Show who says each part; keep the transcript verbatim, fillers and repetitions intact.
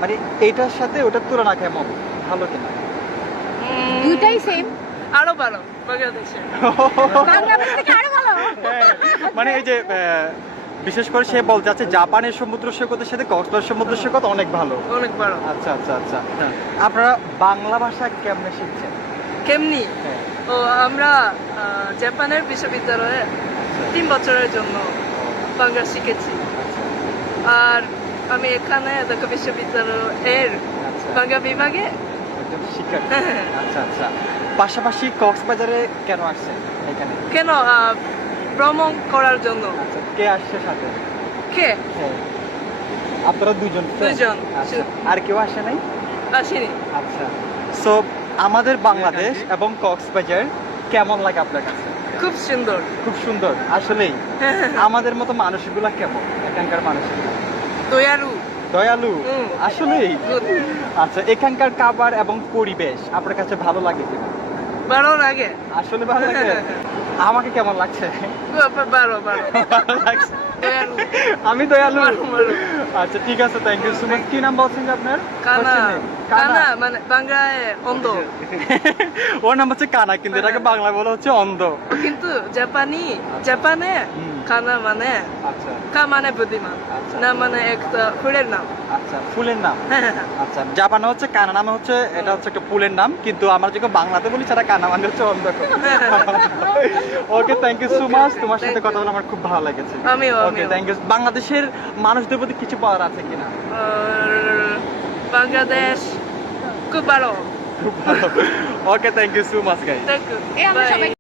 Speaker 1: মানে এইটার সাথে ওটার তুলনা কেমন, ভালো কিনা?
Speaker 2: দুটাই সেম,
Speaker 3: আরো ভালো বাংলাদেশে।
Speaker 2: বাংলাদেশ থেকে আরো ভালো।
Speaker 1: হ্যাঁ, মানে এই যে আহ, বিশেষ করে সে বলতে চাচ্ছে জাপানের সমুদ্র সৈকতের সাথে কক্সবাজার সমুদ্র সৈকত অনেক ভালো।
Speaker 3: অনেক ভালো।
Speaker 1: আচ্ছা আচ্ছা আচ্ছা, আপনারা বাংলা ভাষা কেমনে শিখছেন?
Speaker 3: কেমনি?
Speaker 1: হ্যাঁ,
Speaker 3: ও আমরা আহ, জাপানের বিশ্ববিদ্যালয়ে তিন বছরের জন্য বাংলা শিখেছি।
Speaker 1: আচ্ছা
Speaker 3: আর আমি এখানে ঢাকা বিশ্ববিদ্যালয়ের
Speaker 1: আচ্ছা,
Speaker 3: বাংলা বিভাগে
Speaker 1: একজন শিক্ষার্থী। আচ্ছা আচ্ছা, পাশাপাশি কক্সবাজারে কেন আসছেন এখানে?
Speaker 3: কেন আহ, ভ্রমণ করার জন্য।
Speaker 1: আচ্ছা, কে আসছে সাথে?
Speaker 3: কে?
Speaker 1: হ্যাঁ, আপনারা দুজন friend?
Speaker 3: দুজন।
Speaker 1: আচ্ছা, আর কেউ আসে নাই?
Speaker 3: আসেনি।
Speaker 1: আচ্ছা, সো আমাদের বাংলাদেশ এবং কক্সবাজার কেমন লাগে আপনার কাছে?
Speaker 3: খুব সুন্দর।
Speaker 1: খুব সুন্দর আসলেই। আমাদের মতো মানুষগুলা কেমন, এখানকার মানুষগুলা?
Speaker 3: দয়ালু।
Speaker 1: দয়ালু?
Speaker 3: হুম।
Speaker 1: আসলেই?
Speaker 3: Good.
Speaker 1: আচ্ছা, এখানকার খাবার এবং পরিবেশ আপনার কাছে ভালো লাগে কিনা?
Speaker 3: ভালো লাগে।
Speaker 1: আসলে ভালো লাগে? আমাকে কেমন লাগছে?
Speaker 3: ভালো ভালো।
Speaker 1: ভালো লাগছে?
Speaker 3: দয়ালু।
Speaker 1: আমি দয়ালু?
Speaker 3: ভালো, ভালো।
Speaker 1: আচ্ছা ঠিক আছে, থ্যাংক ইউ সো মাচ। কি নাম বলছেন যে আপনার?
Speaker 3: কানা।
Speaker 1: First name?
Speaker 3: কানা মানে বাংলায় অন্ধ।
Speaker 1: ওর নাম হচ্ছে কানা, কিন্তু এটাকে বাংলা বলা হচ্ছে অন্ধ।
Speaker 3: কিন্তু জাপানি জাপানে
Speaker 1: হুম।
Speaker 3: কানা মানে
Speaker 1: আচ্ছা
Speaker 3: কা মানে বুদ্ধিমান,
Speaker 1: আচ্ছা।
Speaker 3: না মানে একটা ফুলের নাম।
Speaker 1: আচ্ছা, ফুলের নাম। আচ্ছা, জাপানে হচ্ছে কানা নামে হচ্ছে, এটা হচ্ছে একটা ফুলের নাম, কিন্তু আমরা যখন বাংলাতে বলি সেটা কানা মানে হচ্ছে অন্ধ। Okay, thank you so much. তোমার সাথে কথা বলে আমার খুব ভালো লেগেছে।
Speaker 3: আমিও,
Speaker 1: ওকে,
Speaker 3: আমিও।
Speaker 1: Thank you. বাংলাদেশের মানুষদের প্রতি কিছু বলার আছে কিনা?
Speaker 3: আর বাংলাদেশ খুব ভালো।
Speaker 1: খুব ভালো। Okay, thank you so much guys.
Speaker 3: Thank you.
Speaker 2: এই আমরা
Speaker 3: Bye.
Speaker 2: সবাই